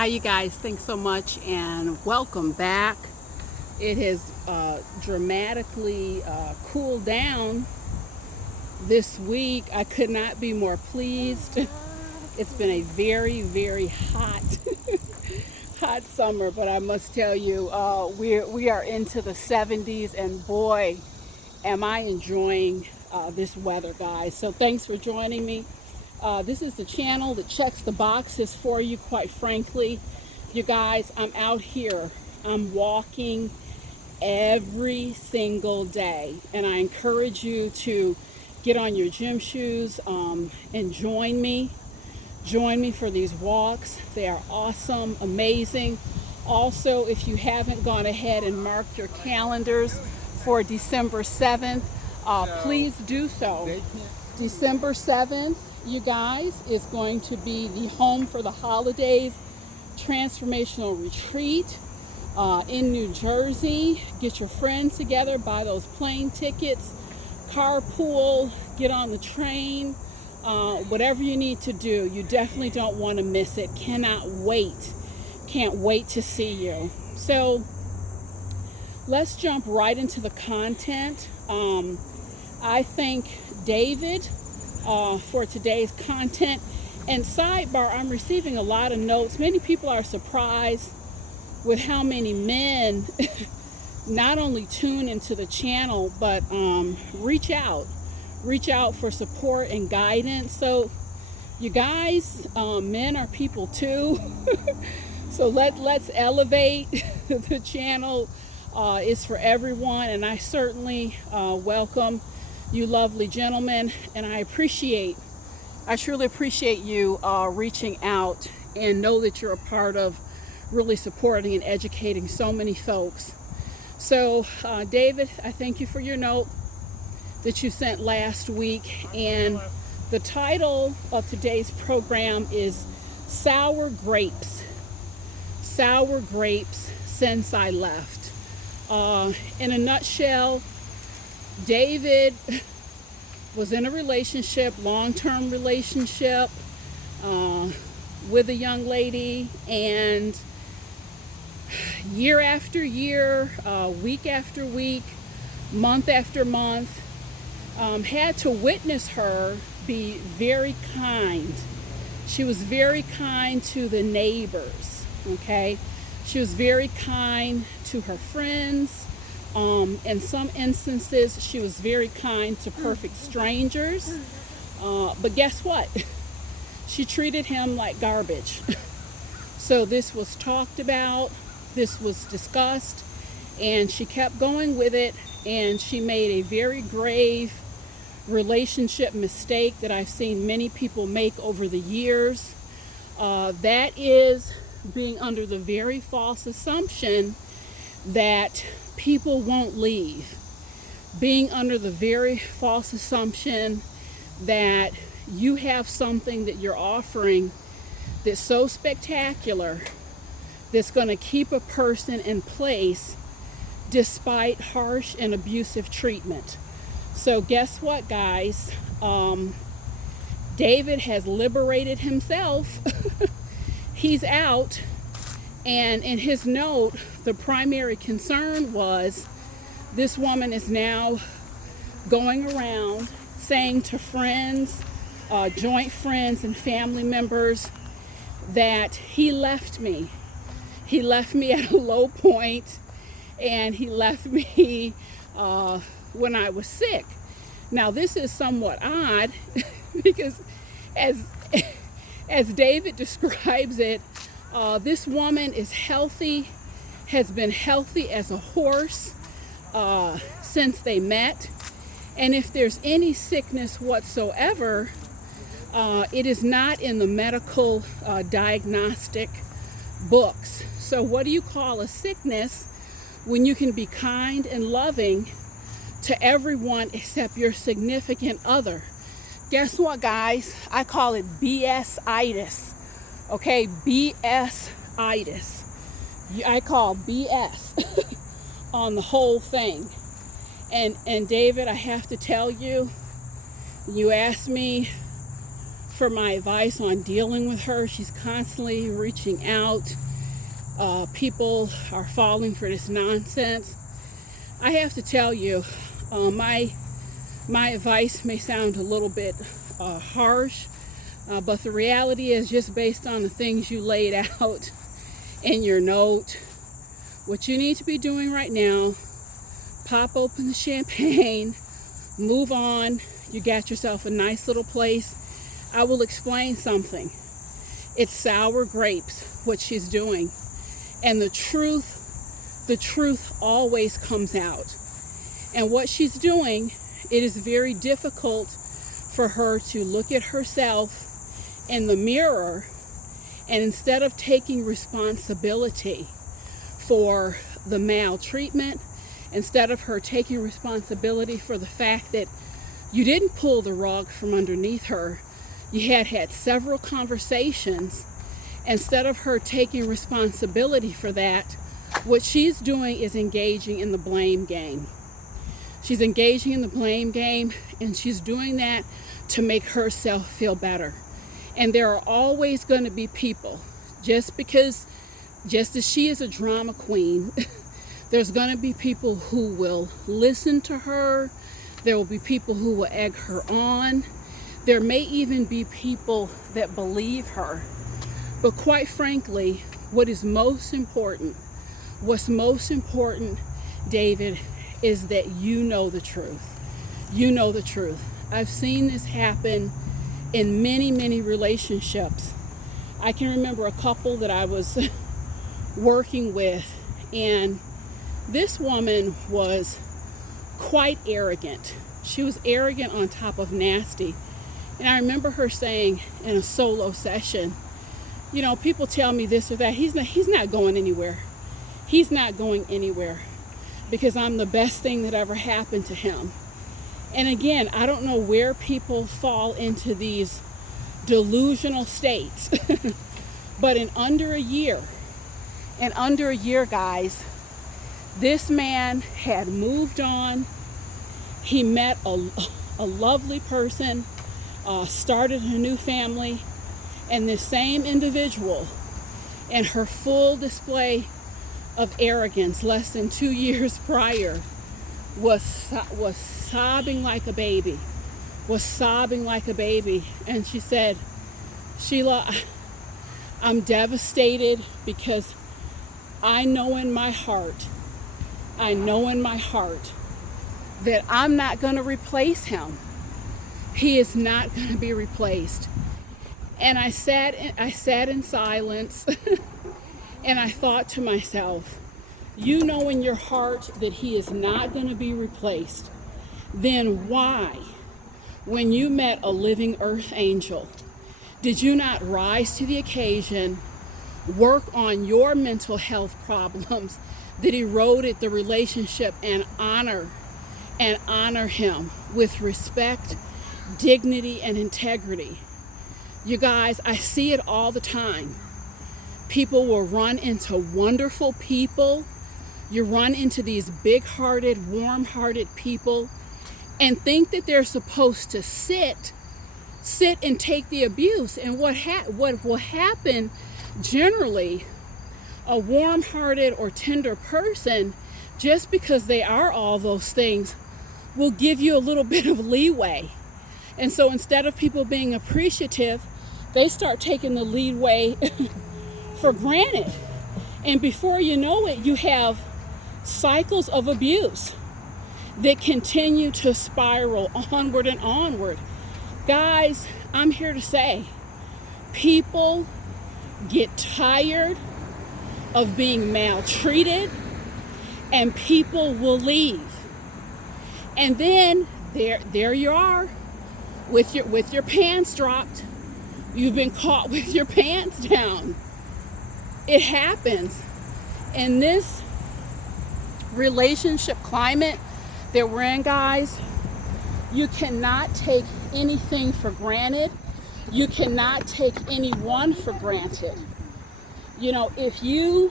Hi you guys, thanks so much and welcome back. It has dramatically cooled down this week. I could not be more pleased. It's been a very hot hot summer, but I must tell you, we are into the 70s, and boy am I enjoying this weather, guys. So thanks for joining me. This is the channel that checks the boxes for you, quite frankly. You guys, I'm out here. I'm walking every single day, and I encourage you to get on your gym shoes and join me. Join me for these walks. They are awesome, amazing. Also, if you haven't gone ahead and marked your calendars for December 7th, please do so. December 7th, you guys, is going to be the Home for the Holidays transformational retreat in New Jersey. Get your friends together, buy those plane tickets, carpool, get on the train, whatever you need to do. You definitely don't want to miss it. Can't wait to see you. So let's jump right into the content. I thank David for today's content. And sidebar, I'm receiving a lot of notes. Many people are surprised with how many men not only tune into the channel, but reach out for support and guidance. So you guys, men are people too. So let's elevate. The channel is for everyone, and I certainly welcome you lovely gentlemen, and I truly appreciate you reaching out, and know that you're a part of really supporting and educating so many folks. So David, I thank you for your note that you sent last week, and the title of today's program is Sour Grapes Since I Left. In a nutshell, David was in a relationship, long-term relationship, with a young lady, and year after year, week after week, month after month, had to witness her be very kind. She was very kind to the neighbors, okay? She was very kind to her friends. In some instances, she was very kind to perfect strangers. But guess what? She treated him like garbage. So this was talked about, this was discussed, and she kept going with it, and she made a very grave relationship mistake that I've seen many people make over the years. That is being under the very false assumption that people won't leave. Being under the very false assumption that you have something that you're offering that's so spectacular, that's going to keep a person in place despite harsh and abusive treatment. So guess what, guys? David has liberated himself. He's out. And in his note, the primary concern was this woman is now going around saying to friends, joint friends and family members, that he left me. He left me at a low point, and he left me when I was sick. Now, this is somewhat odd because as David describes it, this woman is healthy, has been healthy as a horse since they met. And if there's any sickness whatsoever, it is not in the medical diagnostic books. So what do you call a sickness when you can be kind and loving to everyone except your significant other? Guess what, guys? I call it BS-itis. Okay, BS-itis. I call BS on the whole thing. And David, I have to tell you, you asked me for my advice on dealing with her. She's constantly reaching out. People are falling for this nonsense. I have to tell you, my advice may sound a little bit harsh, but the reality is, just based on the things you laid out in your note, what you need to be doing right now: pop open the champagne, move on. You got yourself a nice little place. I will explain something. It's sour grapes, what she's doing. And the truth always comes out. And what she's doing, it is very difficult for her to look at herself in the mirror, and instead of taking responsibility for the maltreatment, instead of her taking responsibility for the fact that you didn't pull the rug from underneath her, you had several conversations. Instead of her taking responsibility for that, what she's doing is engaging in the blame game. She's engaging in the blame game, and she's doing that to make herself feel better. And there are always going to be people, just as she is a drama queen, there's going to be people who will listen to her. There will be people who will egg her on. There may even be people that believe her. But quite frankly, what's most important, David, is that you know the truth. You know the truth. I've seen this happen in many, many relationships. I can remember a couple that I was working with, and this woman was quite arrogant. She was arrogant on top of nasty. And I remember her saying in a solo session, you know, people tell me this or that. He's not going anywhere. He's not going anywhere because I'm the best thing that ever happened to him. And again, I don't know where people fall into these delusional states. But in under a year, guys, this man had moved on. He met a lovely person, started a new family, and this same individual, in her full display of arrogance less than 2 years prior, was sobbing like a baby. And she said, Sheila, I'm devastated because I know in my heart that I'm not going to replace him. He is not going to be replaced. And I sat in silence and I thought to myself, you know in your heart that he is not going to be replaced. Then why, when you met a living earth angel, did you not rise to the occasion, work on your mental health problems that eroded the relationship, and honor him with respect, dignity, and integrity? You guys, I see it all the time. People will run into wonderful people. You run into these big-hearted, warm-hearted people and think that they're supposed to sit and take the abuse. And what will happen generally, a warm-hearted or tender person, just because they are all those things, will give you a little bit of leeway. And so instead of people being appreciative, they start taking the leeway for granted. And before you know it, you have cycles of abuse that continue to spiral onward and onward. Guys, I'm here to say, people get tired of being maltreated, and people will leave. And then there you are with your pants dropped. You've been caught with your pants down. It happens. In this relationship climate that we're in, guys, you cannot take anything for granted. You cannot take anyone for granted. You know, if you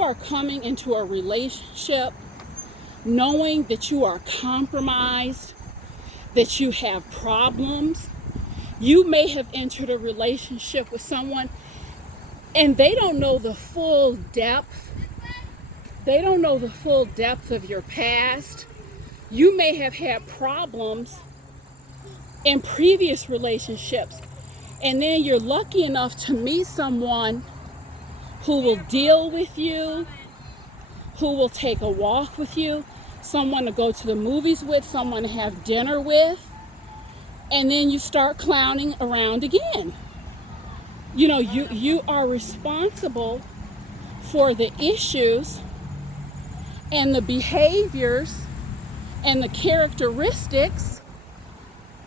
are coming into a relationship knowing that you are compromised, that you have problems, You may have entered a relationship with someone and they don't know the full depth. They don't know the full depth of your past. You may have had problems in previous relationships, and then you're lucky enough to meet someone who will deal with you, who will take a walk with you, someone to go to the movies with, someone to have dinner with, and then you start clowning around again. You know, you are responsible for the issues and the behaviors and the characteristics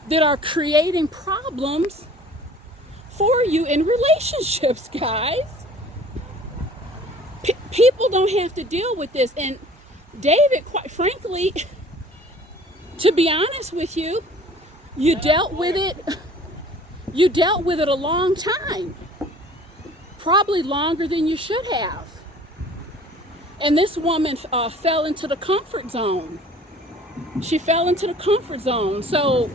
that are creating problems for you in relationships, guys. People don't have to deal with this. And David, quite frankly, to be honest with you, you dealt with it a long time. Probably longer than you should have. And this woman fell into the comfort zone. She fell into the comfort zone. So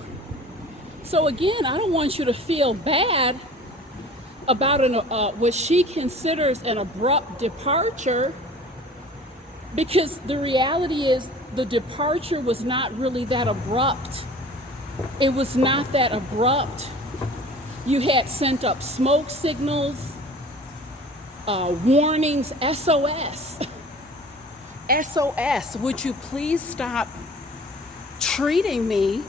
again, I don't want you to feel bad about what she considers an abrupt departure, because the reality is the departure was not really that abrupt. It was not that abrupt. You had sent up smoke signals, warnings, SOS. SOS, would you please stop treating me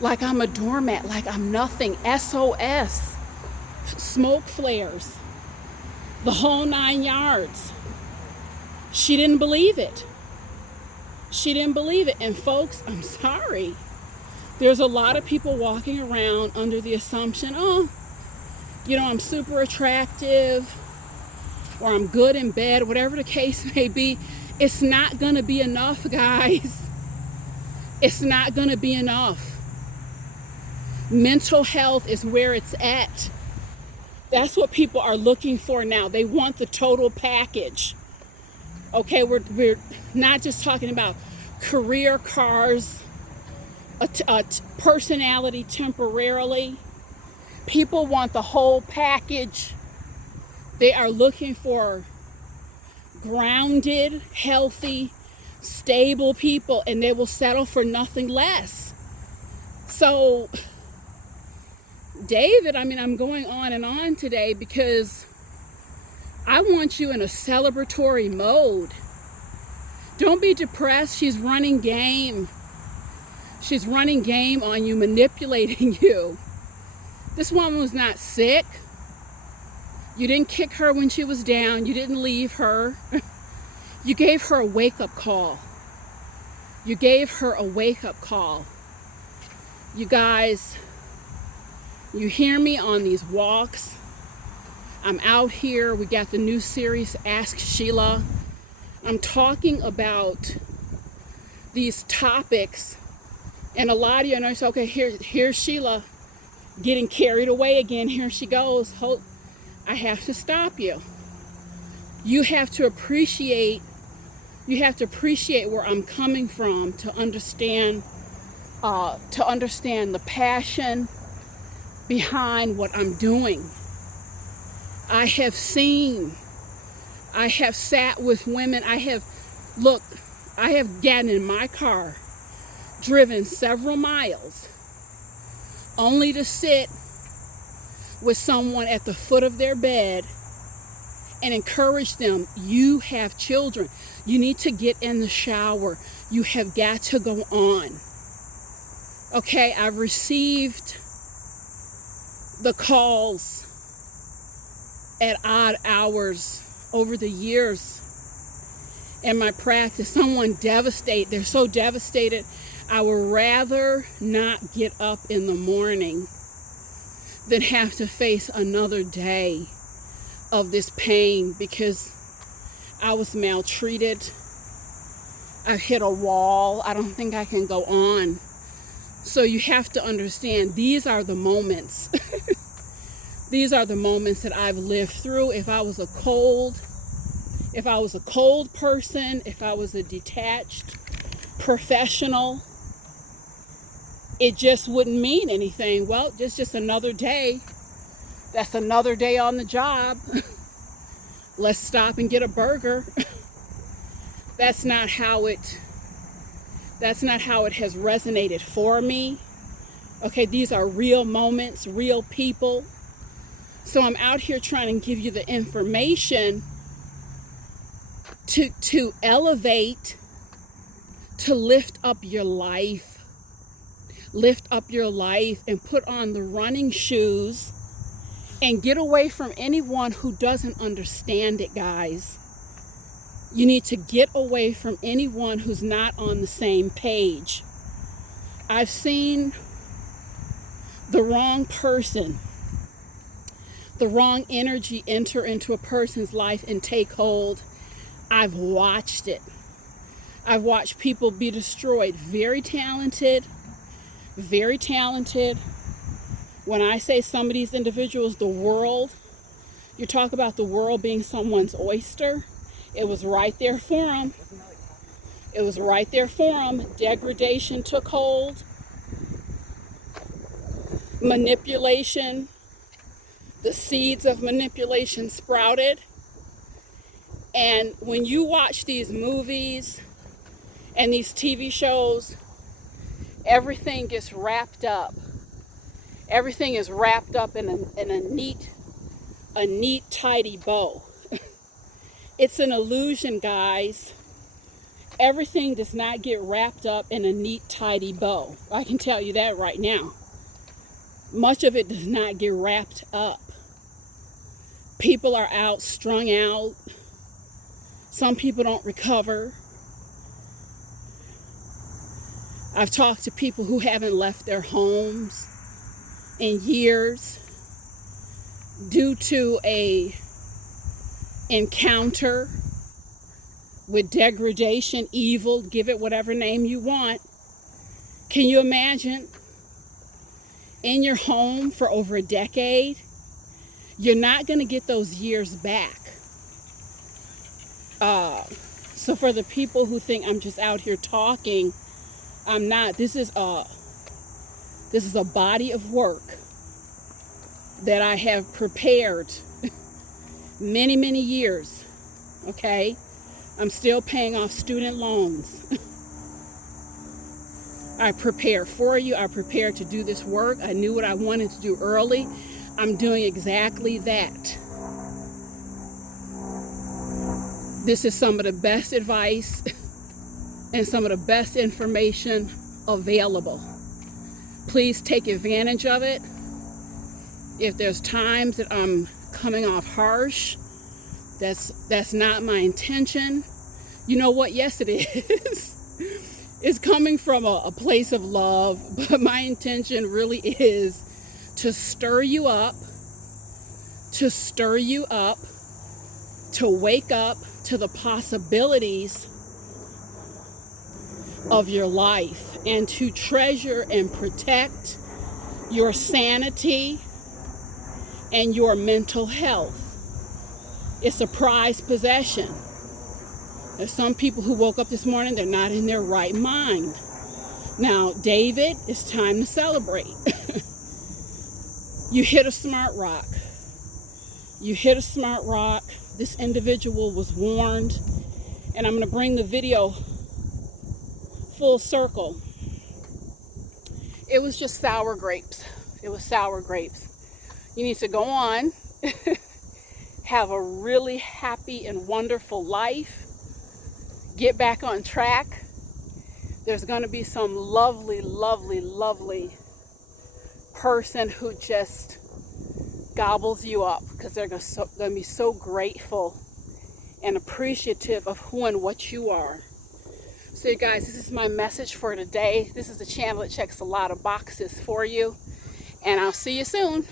like I'm a doormat, like I'm nothing. SOS. Smoke flares. The whole 9 yards. She didn't believe it. She didn't believe it. And folks, I'm sorry. There's a lot of people walking around under the assumption, oh, you know, I'm super attractive, or I'm good in bed, whatever the case may be. It's not going to be enough, guys. It's not going to be enough. Mental health is where it's at. That's what people are looking for now. They want the total package. Okay, we're not just talking about career, cars, a personality temporarily. People want the whole package. They are looking for grounded, healthy, stable people, and they will settle for nothing less. So, David, I mean, I'm going on and on today because I want you in a celebratory mode. Don't be depressed. She's running game. She's running game on you, manipulating you. This woman was not sick. You didn't kick her when she was down. You didn't leave her. You gave her a wake-up call. You gave her a wake-up call. You guys, you hear me on these walks. I'm out here. We got the new series, Ask Sheila. I'm talking about these topics. And a lot of you know, okay, here's Sheila getting carried away again. Here she goes. I have to stop you. You have to appreciate where I'm coming from to understand the passion behind what I'm doing. I have sat with women. I have gotten in my car, driven several miles, only to sit with someone at the foot of their bed and encourage them. You have children. You need to get in the shower. You have got to go on. Okay, I've received the calls at odd hours over the years in my practice. Someone devastated. They're so devastated. I would rather not get up in the morning than have to face another day of this pain because I was maltreated. I've hit a wall. I don't think I can go on. So you have to understand, these are the moments. These are the moments that I've lived through. If I was a cold person, if I was a detached professional, it just wouldn't mean anything. Well, just another day. That's another day on the job. Let's stop and get a burger. That's not how it has resonated for me. Okay, these are real moments, real people. So I'm out here trying to give you the information to elevate, to lift up your life. Lift up your life and put on the running shoes and get away from anyone who doesn't understand it, guys. You need to get away from anyone who's not on the same page. I've seen the wrong person, the wrong energy enter into a person's life and take hold. I've watched it. I've watched people be destroyed. Very talented, very talented. When I say some of these individuals, the world, you talk about the world being someone's oyster. It was right there for them. It was right there for them. Degradation took hold. Manipulation, the seeds of manipulation sprouted. And when you watch these movies and these TV shows, everything gets wrapped up. Everything is wrapped up in a neat, tidy bow. It's an illusion, guys. Everything does not get wrapped up in a neat, tidy bow. I can tell you that right now. Much of it does not get wrapped up. People are out, strung out. Some people don't recover. I've talked to people who haven't left their homes in years due to a encounter with degradation, evil, give it whatever name you want. Can you imagine? In your home for over a decade, you're not going to get those years back. So for the people who think I'm just out here talking, I'm not. This is a body of work that I have prepared many, many years. Okay? I'm still paying off student loans. I prepare for you. I prepared to do this work. I knew what I wanted to do early. I'm doing exactly that. This is some of the best advice and some of the best information available. Please take advantage of it. If there's times that I'm coming off harsh, that's not my intention. You know what? Yes, it is. It's coming from a place of love, but my intention really is to stir you up, to wake up to the possibilities of your life and to treasure and protect your sanity and your mental health. It's a prized possession. There's some people who woke up this morning, they're not in their right mind. Now, David, it's time to celebrate. You hit a smart rock. You hit a smart rock. This individual was warned. And I'm going to bring the video full circle. It was just sour grapes. It was sour grapes. You need to go on, have a really happy and wonderful life. Get back on track. There's going to be some lovely, lovely, lovely person who just gobbles you up because they're going to be so grateful and appreciative of who and what you are. So you guys, this is my message for today. This is a channel that checks a lot of boxes for you. And I'll see you soon.